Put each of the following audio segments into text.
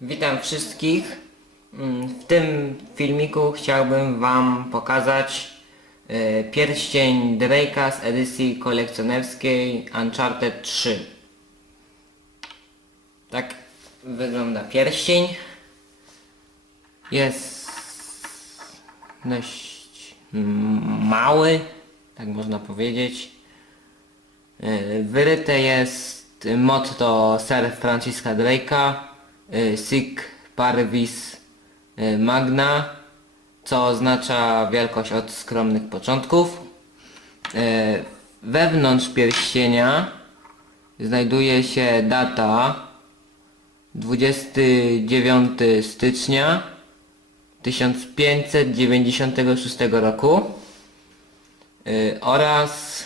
Witam wszystkich. Mm, W tym filmiku chciałbym Wam pokazać e, pierścień Drake'a z edycji kolekcjonerskiej Uncharted 3. Tak wygląda pierścień. Jest dość mały, tak można powiedzieć. E, Wyryte jest motto Sir Franciska Drake'a Sic Parvis e, Magna, co oznacza wielkość od skromnych początków. E, Wewnątrz pierścienia znajduje się data 29 stycznia 1596 roku e, oraz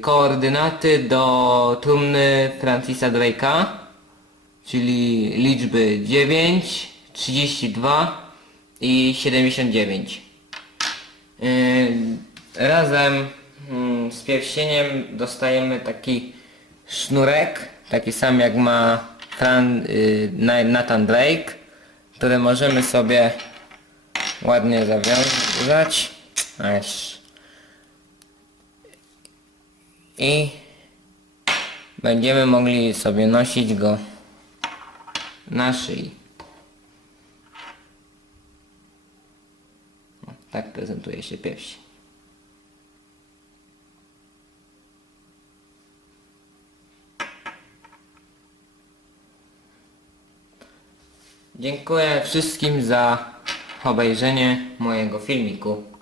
koordynaty do trumny Francisa Drake'a, czyli liczby 9, 32 i 79. Y, Razem mm, z pierścieniem dostajemy taki sznurek, taki sam jak ma y, Na- Nathan Drake, który możemy sobie ładnie zawiązać. Aż i będziemy mogli sobie nosić go na szyi. Tak prezentuje się pierścień. Dziękuję wszystkim za obejrzenie mojego filmiku.